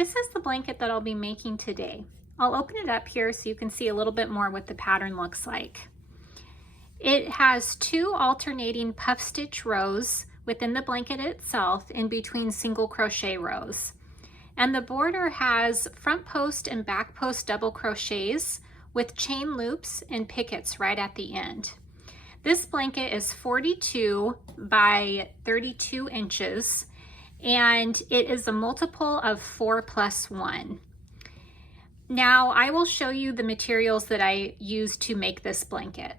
This is the blanket that I'll be making today. I'll open it up here so you can see a little bit more what the pattern looks like. It has 2 alternating puff stitch rows within the blanket itself in between single crochet rows. And the border has front post and back post double crochets with chain loops and pickets right at the end. This blanket is 42 by 32 inches and it is a multiple of 4 plus 1. Now I will show you the materials that I used to make this blanket.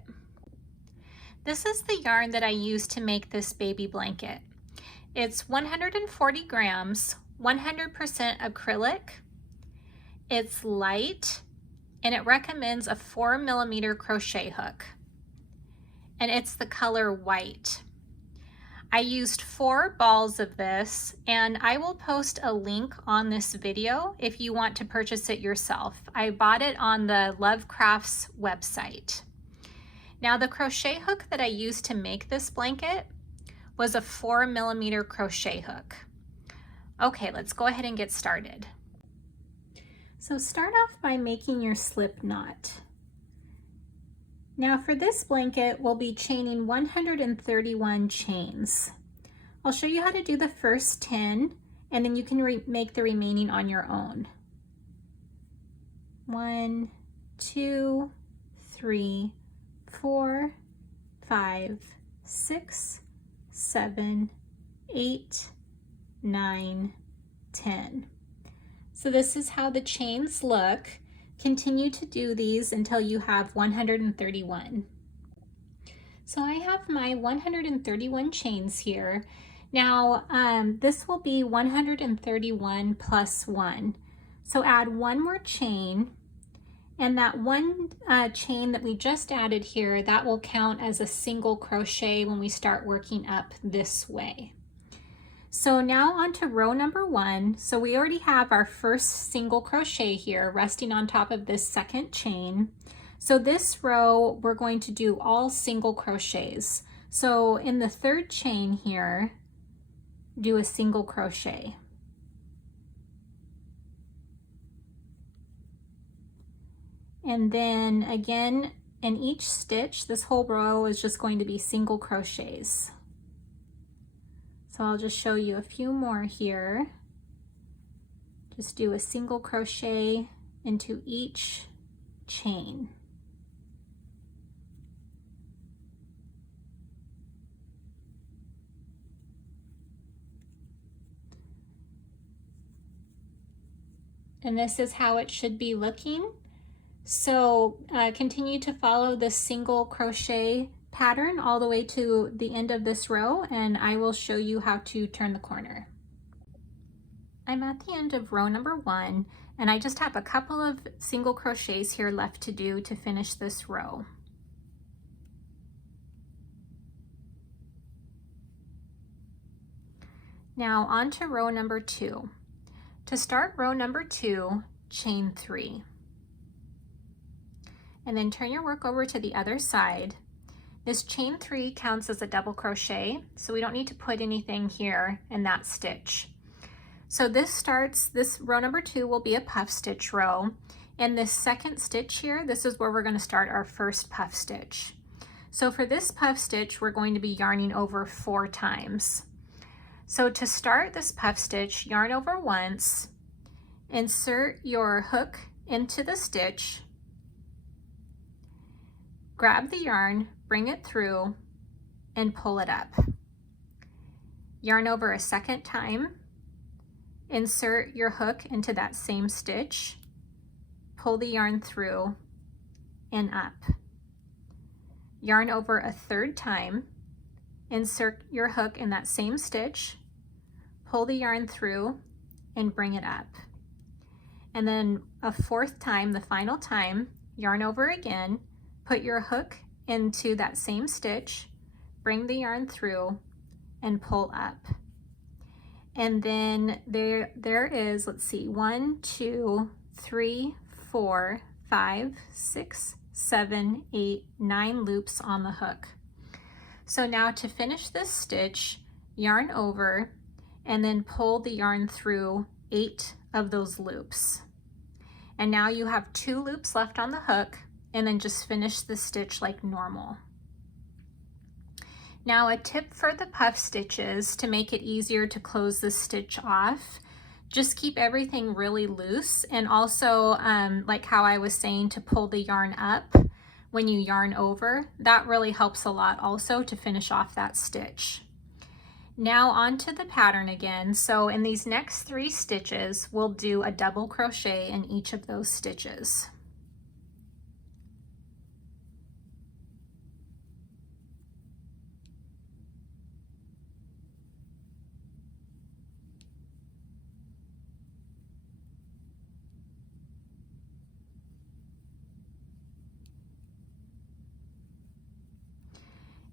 This is the yarn that I used to make this baby blanket. It's 140 grams, 100% acrylic. It's light and it recommends a 4mm crochet hook. And it's the color white. I used 4 balls of this and I will post a link on this video if you want to purchase it yourself. I bought it on the Love Crafts website. Now the crochet hook that I used to make this blanket was a 4mm crochet hook. Okay, let's go ahead and get started. So start off by making your slip knot. Now for this blanket, we'll be chaining 131 chains. I'll show you how to do the first 10 and then you can make the remaining on your own. 1, 2, 3, 4, 5, 6, 7, 8, 9, 10. So this is how the chains look. Continue to do these until you have 131. So I have my 131 chains here. Now this will be 131 plus 1. So add 1 more chain, and that one chain that we just added here, that will count as a single crochet when we start working up this way. So now on to row number 1. So we already have our first single crochet here resting on top of this second chain. So this row we're going to do all single crochets. So in the 3rd chain here, do a single crochet. And then again in each stitch, this whole row is just going to be single crochets. So I'll just show you a few more here. Just do a single crochet into each chain. And this is how it should be looking. So continue to follow the single crochet pattern all the way to the end of this row, and I will show you how to turn the corner. I'm at the end of row number 1 and I just have a couple of single crochets here left to do to finish this row. Now on to row number 2. To start row number 2, chain 3. And then turn your work over to the other side. This chain 3 counts as a double crochet, so we don't need to put anything here in that stitch. So this row number 2 will be a puff stitch row. And this second stitch here, this is where we're going to start our first puff stitch. So for this puff stitch, we're going to be yarning over 4 times. So to start this puff stitch, yarn over once, insert your hook into the stitch, grab the yarn, bring it through, and pull it up. Yarn over a second time, insert your hook into that same stitch, pull the yarn through and up. Yarn over a 3rd time, insert your hook in that same stitch, pull the yarn through and bring it up. And then a 4th time, the final time, yarn over again, put your hook into that same stitch, bring the yarn through and pull up. And then there is, let's see, 1, 2, 3, 4, 5, 6, 7, 8, 9 loops on the hook. So now to finish this stitch, yarn over and then pull the yarn through 8 of those loops. And now you have 2 loops left on the hook, and then just finish the stitch like normal. Now a tip for the puff stitches to make it easier to close the stitch off, just keep everything really loose, and also like how I was saying, to pull the yarn up when you yarn over. That really helps a lot also to finish off that stitch. Now onto the pattern again. So in these next 3 stitches, we'll do a double crochet in each of those stitches.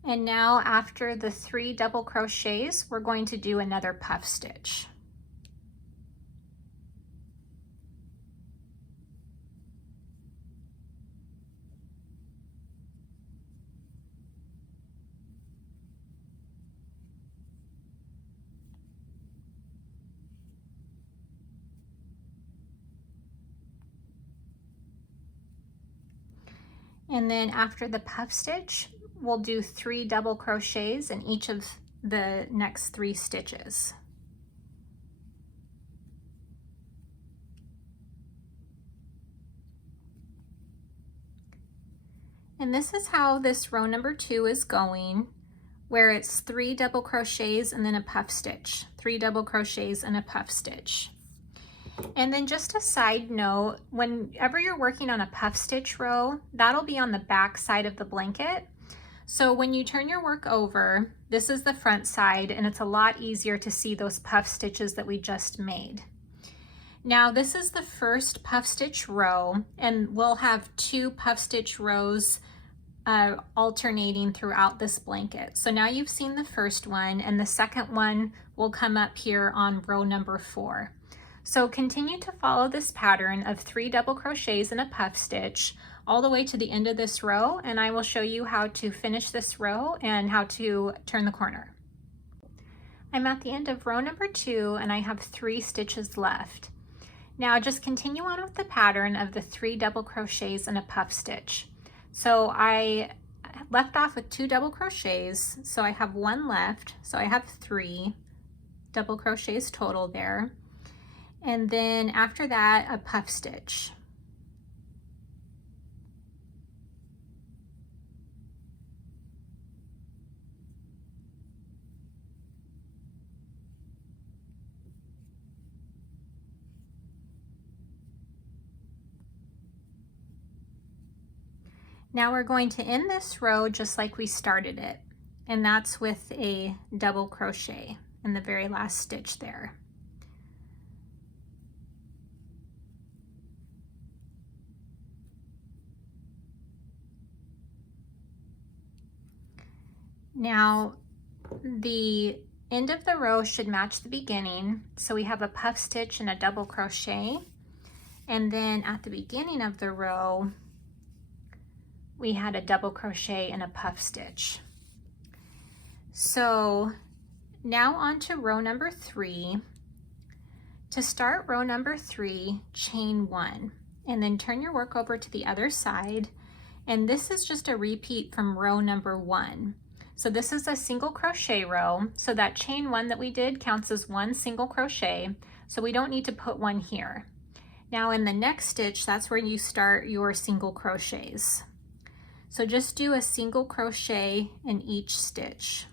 And now after the 3 double crochets, we're going to do another puff stitch. And then after the puff stitch, we'll do 3 double crochets in each of the next 3 stitches. And this is how this row number 2 is going, where it's 3 double crochets and then a puff stitch, 3 double crochets and a puff stitch. And then just a side note, whenever you're working on a puff stitch row, that'll be on the back side of the blanket. So when you turn your work over, this is the front side, and it's a lot easier to see those puff stitches that we just made. Now this is the first puff stitch row, and we'll have 2 puff stitch rows alternating throughout this blanket. So now you've seen the first one, and the second one will come up here on row number 4. So continue to follow this pattern of 3 double crochets and a puff stitch all the way to the end of this row, and I will show you how to finish this row and how to turn the corner. I'm at the end of row number 2, and I have 3 stitches left. Now just continue on with the pattern of the 3 double crochets and a puff stitch. So I left off with 2 double crochets, so I have 1 left, so I have 3 double crochets total there. And then after that, a puff stitch. Now we're going to end this row just like we started it, and that's with a double crochet in the very last stitch there. Now the end of the row should match the beginning, so we have a puff stitch and a double crochet, and then at the beginning of the row we had a double crochet and a puff stitch. So now on to row number 3. To start row number 3, chain 1, and then turn your work over to the other side, and this is just a repeat from row number 1. So this is a single crochet row, so that chain 1 that we did counts as 1 single crochet, so we don't need to put 1 here. Now in the next stitch, that's where you start your single crochets. So just do a single crochet in each stitch.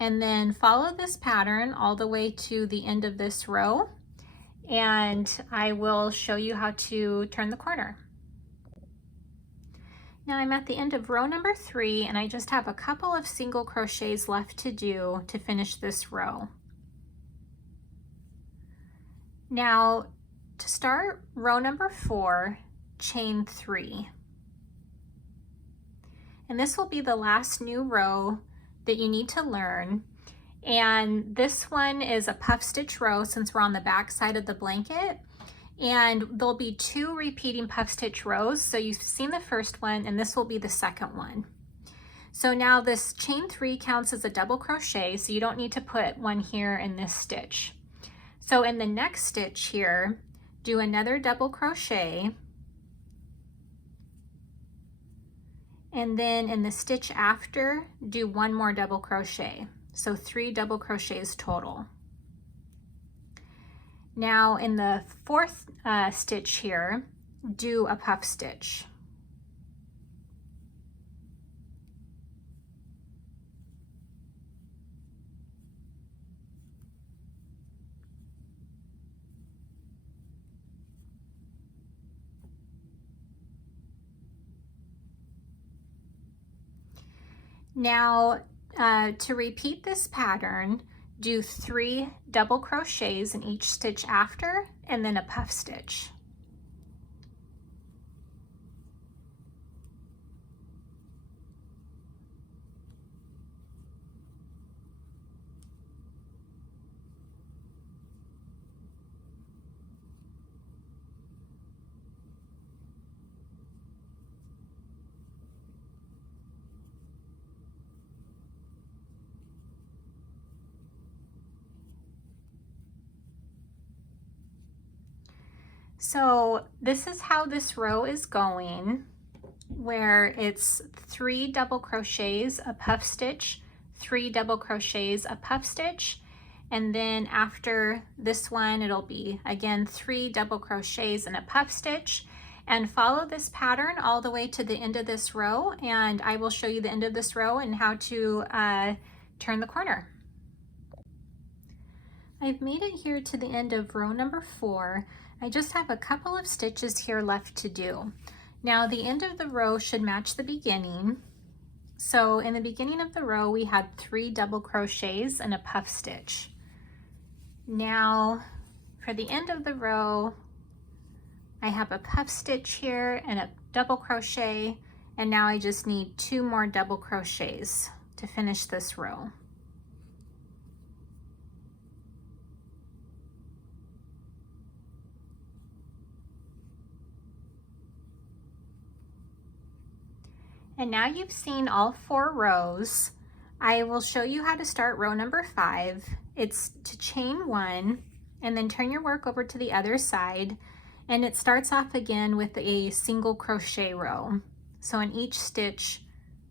And then follow this pattern all the way to the end of this row, and I will show you how to turn the corner. Now I'm at the end of row number 3, and I just have a couple of single crochets left to do to finish this row. Now to start row number 4, chain 3. And this will be the last new row that you need to learn. And this one is a puff stitch row since we're on the back side of the blanket. And there'll be 2 repeating puff stitch rows. So you've seen the first one, and this will be the second one. So now this chain 3 counts as a double crochet, so you don't need to put one here in this stitch. So in the next stitch here, do another double crochet, and then in the stitch after, do one more double crochet. So 3 double crochets total. Now in the fourth stitch here, do a puff stitch. Now to repeat this pattern, do 3 double crochets in each stitch after, and then a puff stitch. So this is how this row is going, where it's 3 double crochets, a puff stitch, 3 double crochets, a puff stitch, and then after this one it'll be again 3 double crochets and a puff stitch. And follow this pattern all the way to the end of this row, and I will show you the end of this row and how to turn the corner. I've made it here to the end of row number 4. I just have a couple of stitches here left to do. Now the end of the row should match the beginning. So in the beginning of the row we had 3 double crochets and a puff stitch. Now for the end of the row I have a puff stitch here and a double crochet, and now I just need 2 more double crochets to finish this row. And now you've seen all 4 rows. I will show you how to start row number 5. It's to chain 1 and then turn your work over to the other side, and it starts off again with a single crochet row. So in each stitch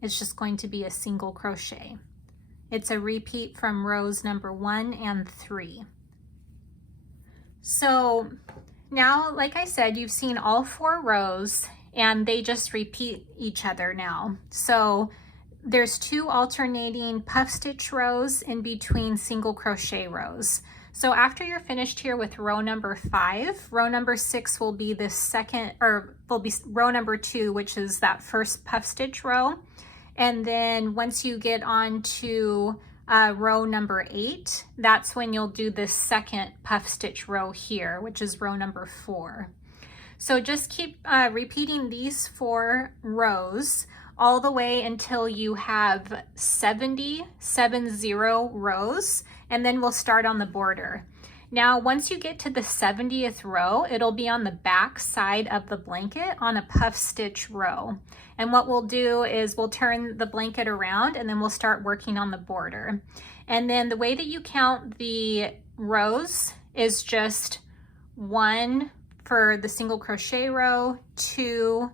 it's just going to be a single crochet. It's a repeat from rows number 1 and 3. So now, like I said, you've seen all 4 rows and they just repeat each other now. So there's 2 alternating puff stitch rows in between single crochet rows. So after you're finished here with row number 5, row number 6 will be the second, or will be row number 2, which is that first puff stitch row. And then once you get on to row number 8, that's when you'll do the second puff stitch row here, which is row number 4. So just keep repeating these 4 rows all the way until you have 70 rows, and then we'll start on the border. Now, once you get to the 70th row, it'll be on the back side of the blanket on a puff stitch row. And what we'll do is we'll turn the blanket around and then we'll start working on the border. And then the way that you count the rows is just 1 for the single crochet row, 2,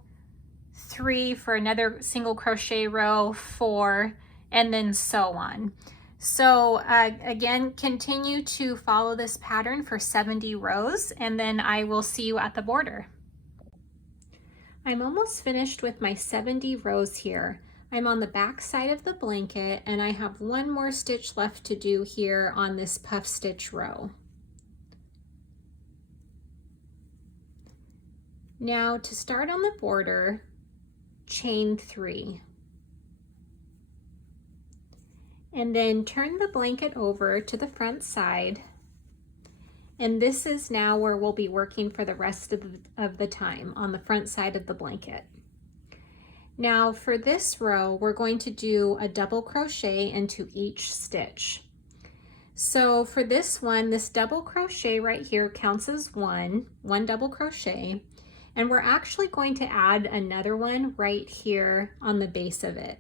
3 for another single crochet row, 4, and then so on. So again, continue to follow this pattern for 70 rows, and then I will see you at the border. I'm almost finished with my 70 rows here. I'm on the back side of the blanket, and I have 1 more stitch left to do here on this puff stitch row. Now to start on the border, chain 3. And then turn the blanket over to the front side. And this is now where we'll be working for the rest of the time, on the front side of the blanket. Now for this row, we're going to do a double crochet into each stitch. So for this one, this double crochet right here counts as one double crochet. And we're actually going to add another one right here on the base of it.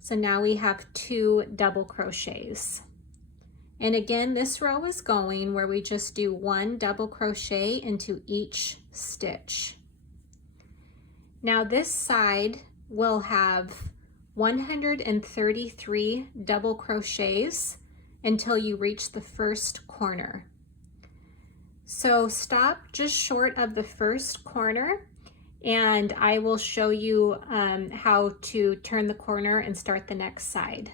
So now we have 2 double crochets. And again, this row is going where we just do 1 double crochet into each stitch. Now this side will have 133 double crochets until you reach the first corner. So stop just short of the first corner, and I will show you how to turn the corner and start the next side.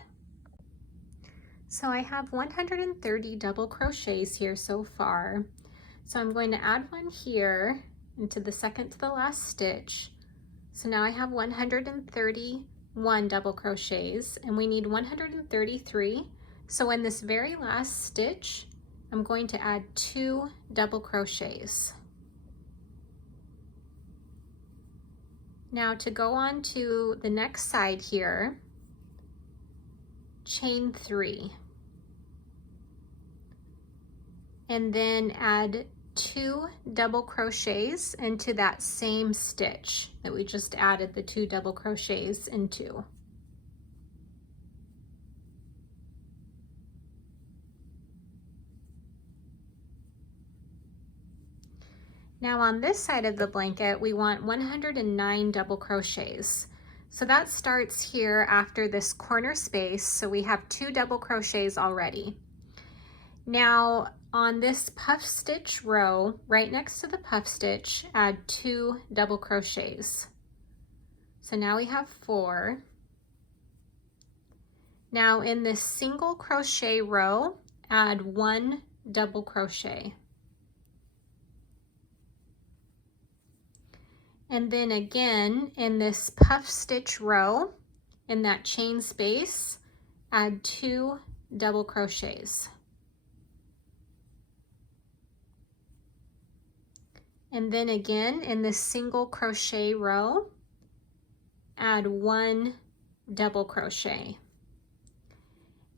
So I have 130 double crochets here so far. So I'm going to add one here into the second to the last stitch. So now I have 131 double crochets, and we need 133. So in this very last stitch, I'm going to add 2 double crochets. Now to go on to the next side here, chain 3. And then add 2 double crochets into that same stitch that we just added the 2 double crochets into. Now on this side of the blanket, we want 109 double crochets. So that starts here after this corner space, so we have 2 double crochets already. Now on this puff stitch row, right next to the puff stitch, add 2 double crochets. So now we have 4. Now in this single crochet row, add 1 double crochet. And then again, in this puff stitch row, in that chain space, add 2 double crochets. And then again, in this single crochet row, add 1 double crochet.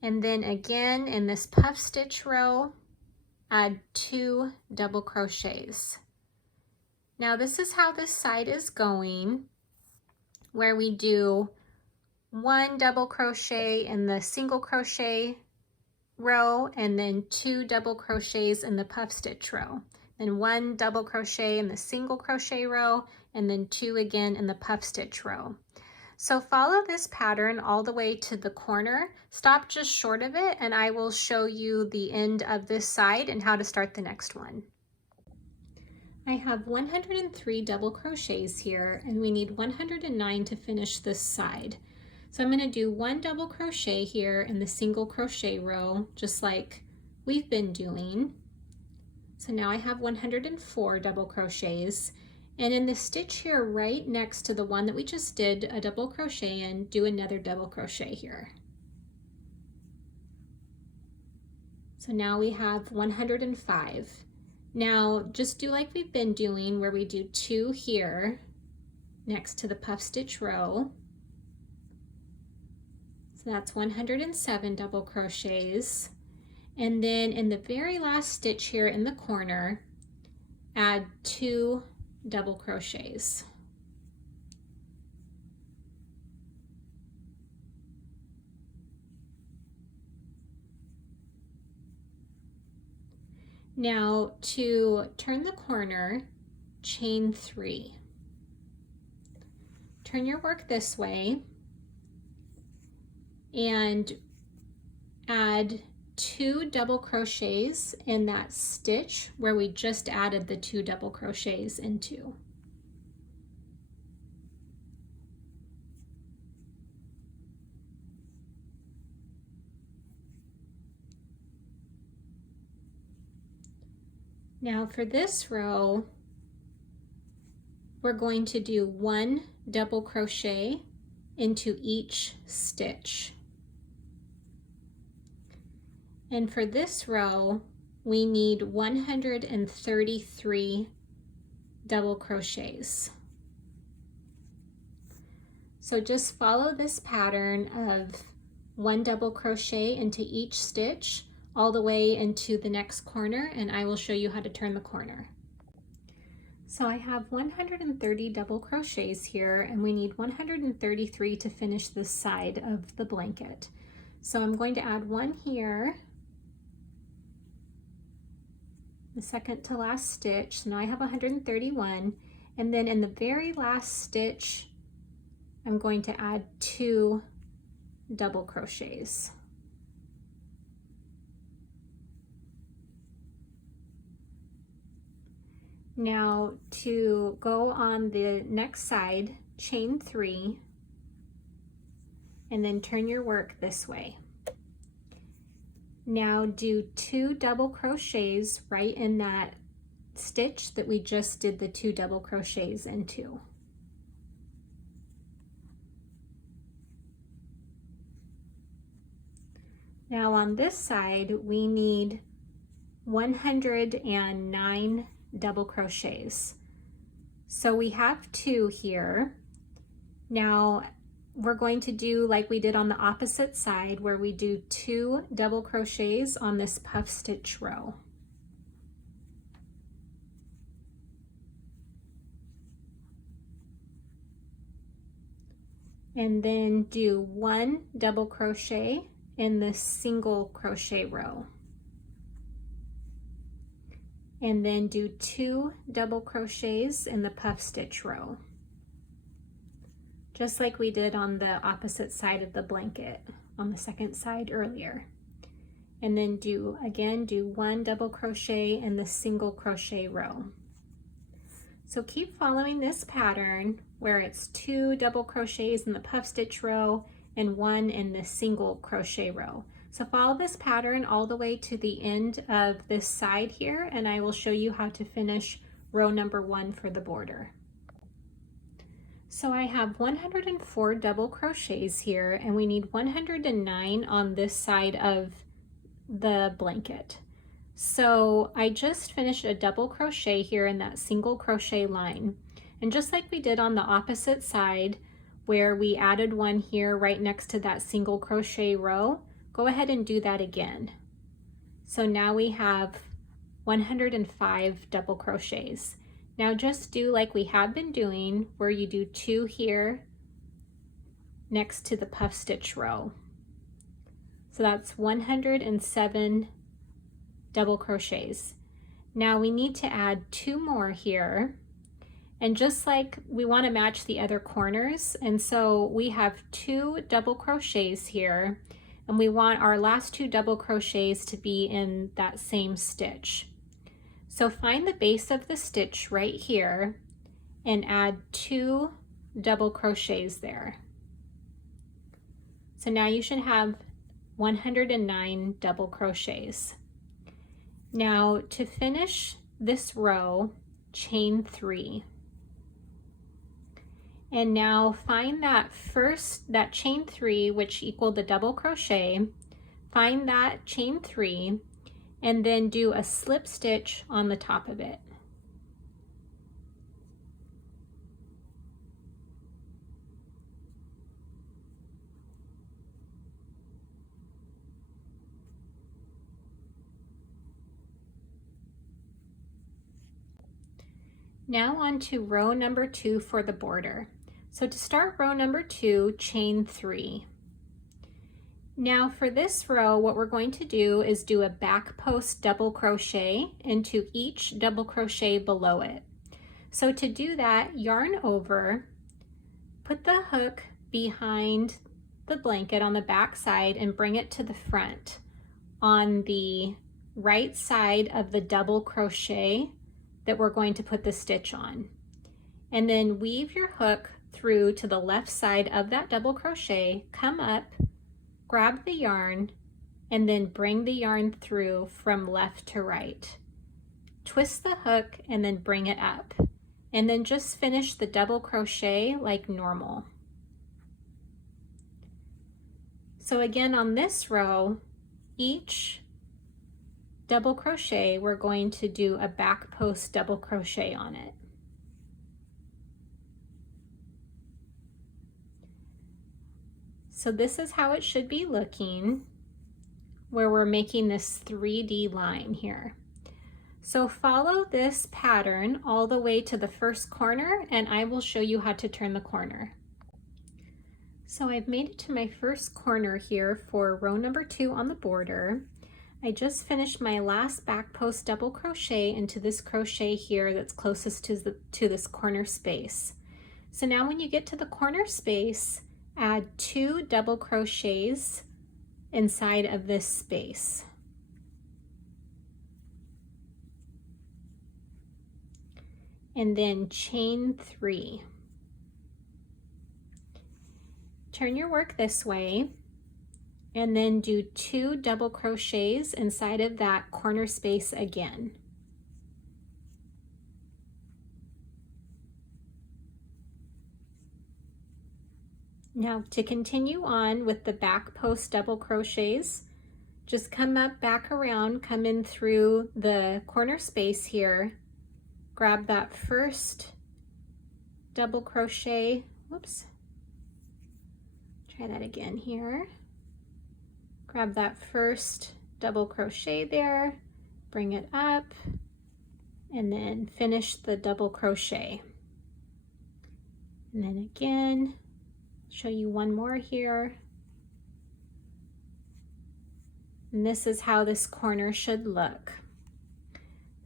And then again, in this puff stitch row, add 2 double crochets. Now this is how this side is going, where we do 1 double crochet in the single crochet row, and then 2 double crochets in the puff stitch row, then 1 double crochet in the single crochet row, and then 2 again in the puff stitch row. So follow this pattern all the way to the corner, stop just short of it, and I will show you the end of this side and how to start the next one. I have 103 double crochets here, and we need 109 to finish this side. So I'm going to do 1 double crochet here in the single crochet row, just like we've been doing. So now I have 104 double crochets, and in the stitch here right next to the one that we just did a double crochet in, do another double crochet here. So now we have 105. Now just do like we've been doing, where we do 2 here next to the puff stitch row. So that's 107 double crochets. And then in the very last stitch here in the corner, add 2 double crochets. Now to turn the corner, chain 3. Turn your work this way and add 2 double crochets in that stitch where we just added the 2 double crochets into. Now for this row, we're going to do 1 double crochet into each stitch. And for this row, we need 133 double crochets. So just follow this pattern of 1 double crochet into each stitch all the way into the next corner, and I will show you how to turn the corner. So I have 130 double crochets here, and we need 133 to finish this side of the blanket. So I'm going to add one here, the second to last stitch. So now I have 131, and then in the very last stitch I'm going to add 2 double crochets. Now to go on the next side, chain 3 and then turn your work this way. Now do 2 double crochets right in that stitch that we just did the 2 double crochets into. Now on this side we need 109 double crochets. So we have 2 here. Now we're going to do like we did on the opposite side, where we do 2 double crochets on this puff stitch row. And then do 1 double crochet in the single crochet row. And then do 2 double crochets in the puff stitch row, just like we did on the opposite side of the blanket on the second side earlier. And then do 1 double crochet in the single crochet row. So keep following this pattern where it's 2 double crochets in the puff stitch row and 1 in the single crochet row. So follow this pattern all the way to the end of this side here, and I will show you how to finish row number 1 for the border. So I have 104 double crochets here, and we need 109 on this side of the blanket. So I just finished a double crochet here in that single crochet line. And just like we did on the opposite side, where we added one here right next to that single crochet row, go ahead and do that again. So now we have 105 double crochets. Now just do like we have been doing, where you do 2 here next to the puff stitch row. So that's 107 double crochets. Now we need to add 2 more here. And just like we want to match the other corners, and so we have 2 double crochets here, and we want our last 2 double crochets to be in that same stitch. So find the base of the stitch right here and add 2 double crochets there. So now you should have 109 double crochets. Now to finish this row, chain 3. And now find that chain 3, which equaled the double crochet, find that chain 3, and then do a slip stitch on the top of it. Now on to row number 2 for the border. So to start row number 2, chain 3. Now for this row, what we're going to do is do a back post double crochet into each double crochet below it. So to do that, yarn over, put the hook behind the blanket on the back side and bring it to the front on the right side of the double crochet that we're going to put the stitch on. And then weave your hook through to the left side of that double crochet, come up, grab the yarn, and then bring the yarn through from left to right. Twist the hook and then bring it up. And then just finish the double crochet like normal. So again, on this row, each double crochet, we're going to do a back post double crochet on it. So this is how it should be looking, where we're making this 3D line here. So follow this pattern all the way to the first corner and I will show you how to turn the corner. So I've made it to my first corner here for row number 2 on the border. I just finished my last back post double crochet into this crochet here that's closest to this corner space. So now when you get to the corner space, add 2 double crochets inside of this space. And then chain 3. Turn your work this way and then do 2 double crochets inside of that corner space again. Now to continue on with the back post double crochets, just come up back around, come in through the corner space here, grab that first double crochet, whoops, try that again here. Grab that first double crochet there, bring it up, and then finish the double crochet. And then again, show you one more here. And this is how this corner should look.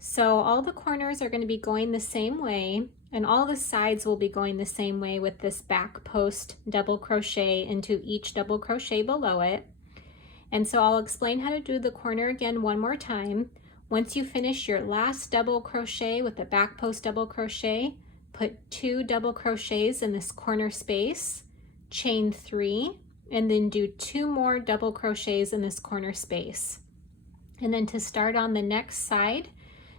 So all the corners are going to be going the same way, and all the sides will be going the same way with this back post double crochet into each double crochet below it. And so I'll explain how to do the corner again one more time. Once you finish your last double crochet with the back post double crochet, put 2 double crochets in this corner space, chain 3, and then do 2 more double crochets in this corner space. And then to start on the next side,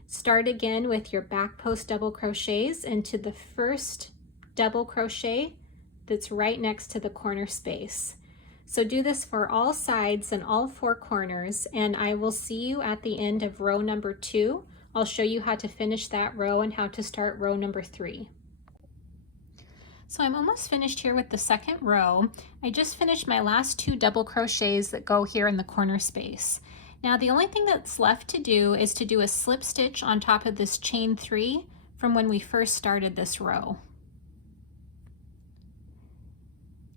start again with your back post double crochets into the first double crochet that's right next to the corner space. So do this for all sides and all 4 corners, and I will see you at the end of row number 2. I'll show you how to finish that row and how to start row number 3. So I'm almost finished here with the second row. I just finished my last 2 double crochets that go here in the corner space. Now the only thing that's left to do is to do a slip stitch on top of this chain 3 from when we first started this row.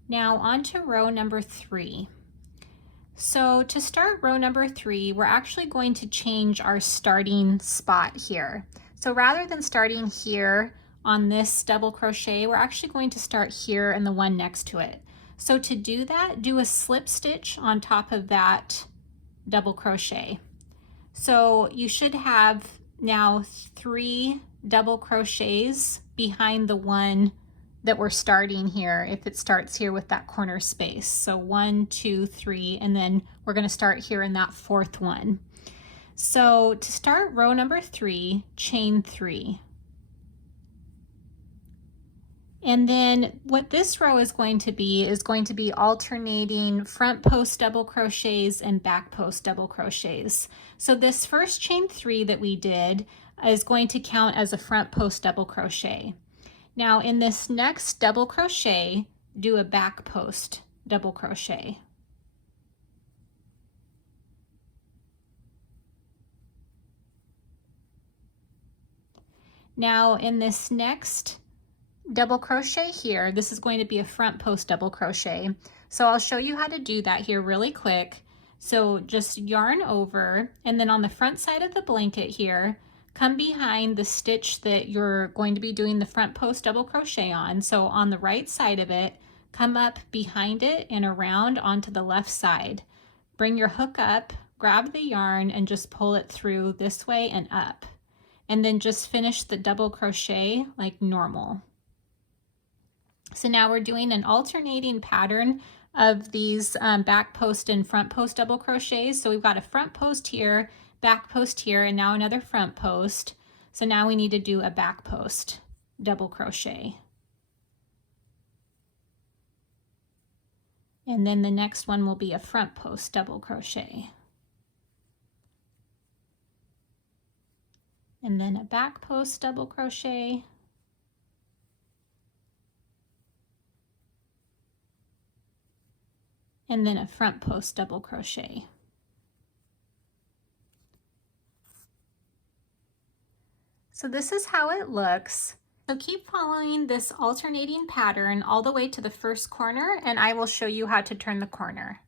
Now on to row number 3. So to start row number 3, we're actually going to change our starting spot here. So rather than starting here on this double crochet, we're actually going to start here and the one next to it. So to do that, do a slip stitch on top of that double crochet. So you should have now 3 double crochets behind the one that we're starting here if it starts here with that corner space. So 1, 2, 3, and then we're going to start here in that 4th one. So to start row number 3, chain 3. And then what this row is going to be alternating front post double crochets and back post double crochets. So this first chain 3 that we did is going to count as a front post double crochet. Now in this next double crochet, do a back post double crochet. Now in this next double crochet here, this is going to be a front post double crochet. So I'll show you how to do that here really quick. So just yarn over, and then on the front side of the blanket here, come behind the stitch that you're going to be doing the front post double crochet on. So on the right side of it, come up behind it and around onto the left side. Bring your hook up, grab the yarn, and just pull it through this way and up. And then just finish the double crochet like normal. So now we're doing an alternating pattern of these back post and front post double crochets. So we've got a front post here, back post here, and now another front post. So now we need to do a back post double crochet. And then the next one will be a front post double crochet. And then a back post double crochet. And then a front post double crochet. So this is how it looks. So keep following this alternating pattern all the way to the first corner, and I will show you how to turn the corner.